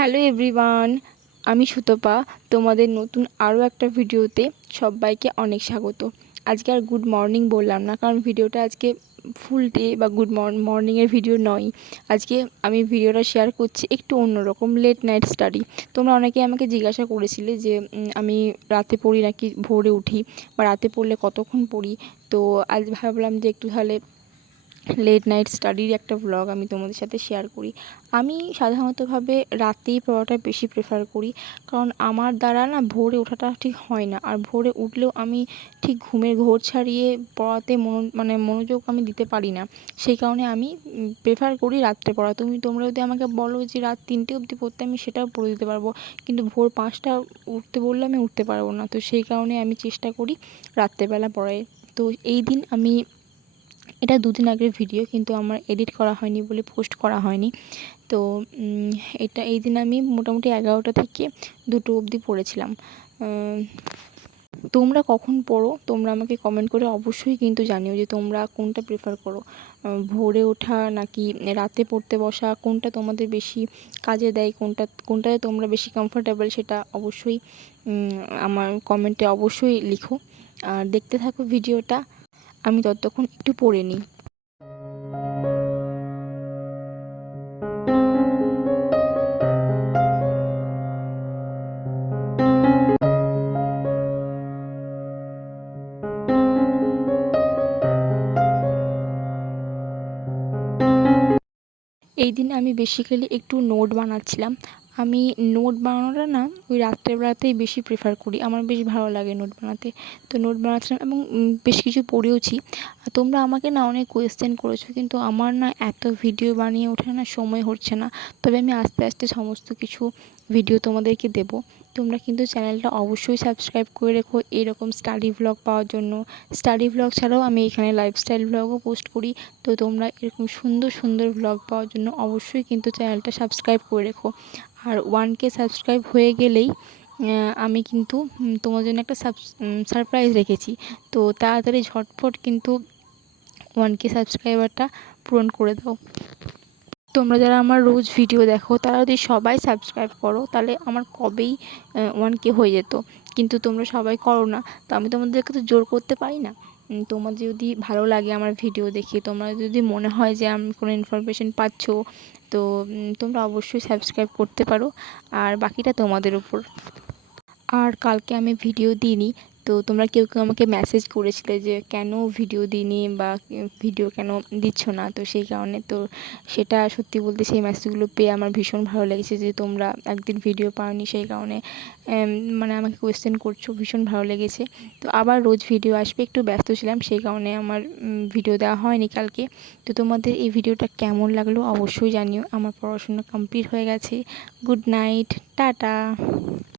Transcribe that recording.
Hello everyone, আমি সুতপা। তোমাদের নতুন আরও একটা ভিডিওতে সবাইকে অনেক স্বাগত। আজকে আর গুড মর্নিং বললাম না, কারণ ভিডিওটা আজকে ফুল ডে বা গুড মর্নিংয়ের ভিডিও নয়। আজকে আমি ভিডিওটা শেয়ার করছি একটু অন্যরকম, লেট নাইট স্টাডি। তোমরা অনেকেই আমাকে জিজ্ঞাসা করেছিলে যে আমি রাতে পড়ি নাকি ভোরে উঠি, বা রাতে পড়লে কতক্ষণ পড়ি। তো আজ ভাবলাম যে একটু তাহলে লেট নাইট স্টাডির একটা ব্লগ আমি তোমাদের সাথে শেয়ার করি। আমি সাধারণতভাবে রাতেই পড়াটা বেশি প্রেফার করি, কারণ আমার দ্বারা না ভোরে ওঠাটা ঠিক হয় না। আর ভোরে উঠলেও আমি ঠিক ঘুমের ঘোর ছাড়িয়ে পড়াতে মনোযোগ আমি দিতে পারি না। সেই কারণে আমি প্রেফার করি রাত্রে পড়া। তোমরা যদি আমাকে বলো যে রাত 3টে অবধি পড়তে, আমি সেটাও পড়ে দিতে পারবো, কিন্তু ভোর 5টা উঠতে বললে আমি উঠতে পারবো না। তো সেই কারণে আমি চেষ্টা করি রাত্রেবেলা পড়ায়। তো এই দিন আমি, এটা দুদিন আগের ভিডিও, কিন্তু আমার এডিট করা হয়নি বলে পোস্ট করা হয়নি। তো এই দিন আমি মোটামুটি 11টা থেকে 2টো অবধি পড়েছিলাম। তোমরা কখন পড়ো তোমরা আমাকে কমেন্ট করে অবশ্যই কিন্তু জানিও যে তোমরা কোনটা প্রেফার করো, ভোরে ওঠা নাকি রাতে পড়তে বসা, কোনটা তোমাদের বেশি কাজে দেয়, কোনটাতে তোমরা বেশি কমফোর্টেবল, সেটা অবশ্যই আমার কমেন্টে অবশ্যই লিখো। আর দেখতে থাকো ভিডিওটা, আমি ততক্ষণ একটু পড়ে নিই। এই দিন আমি বেসিক্যালি একটু নোট বানাচ্ছিলাম। আমি নোট বানানোটা না ওই রাত্রেবেলাতেই বেশি প্রেফার করি, আমার বেশ ভালো লাগে নোট বানাতে। তো নোট বানাচ্ছিলাম এবং বেশ কিছু পড়েওছি। তোমরা আমাকে না অনেক কোয়েশ্চেন করেছো, কিন্তু আমার না এত ভিডিও বানিয়ে ওঠা না সময় হচ্ছে না। তবে আমি আস্তে আস্তে সমস্ত কিছু ভিডিও তোমাদেরকে দেবো। তোমরা কিন্তু চ্যানেলটা অবশ্যই সাবস্ক্রাইব করে রেখো এরকম স্টাডি ভ্লগ পাওয়ার জন্য। স্টাডি ভ্লগ ছাড়াও আমি এখানে লাইফস্টাইল ভ্লগও পোস্ট করি। তো তোমরা এরকম সুন্দর সুন্দর ভ্লগ পাওয়ার জন্য অবশ্যই কিন্তু চ্যানেলটা সাবস্ক্রাইব করে রেখো। আর 1K সাবস্ক্রাইব হয়ে গেলেই আমি কিন্তু তোমার জন্য একটা সারপ্রাইজ রেখেছি। তো তাড়াতাড়ি ঝটপট কিন্তু 1K সাবস্ক্রাইবারটা পূরণ করে দাও। তোমরা যারা আমার রোজ ভিডিও দেখো তারা যদি সবাই সাবস্ক্রাইব করো, তাহলে আমার কবেই 1K হয়ে যেত। কিন্তু তোমরা সবাই করো না, তো আমি তোমাদেরকে তো জোর করতে পারি না। তোমাদের যদি ভালো লাগে আমার ভিডিও দেখে, তোমরা যদি মনে হয় যে আমি কোনো ইনফরমেশন পাচ্ছো, তো তোমরা অবশ্যই সাবস্ক্রাইব করতে পারো। আর বাকিটা তোমাদের উপর। আর কালকে আমি ভিডিও দিইনি, তো তোমরা কেউ কেউ আমাকে মেসেজ করেছিলে যে কেন ভিডিও দিইনি বা ভিডিও কেন দিচ্ছ না। তো সেই কারণে, তো সেটা সত্যি বলতে সেই মেসেজগুলো পেয়ে আমার ভীষণ ভালো লেগেছে যে তোমরা একদিন ভিডিও পাওনি, সেই কারণে আমাকে কোয়েশ্চেন করছো, ভীষণ ভালো লেগেছে। তো আবার রোজ ভিডিও আসবে, একটু ব্যস্ত ছিলাম সেই কারণে আমার ভিডিও দেওয়া হয়নি কালকে। তো তোমাদের এই ভিডিওটা কেমন লাগলো অবশ্যই জানিও। আমার পড়াশোনা কমপ্লিট হয়ে গেছে। Good night, tata.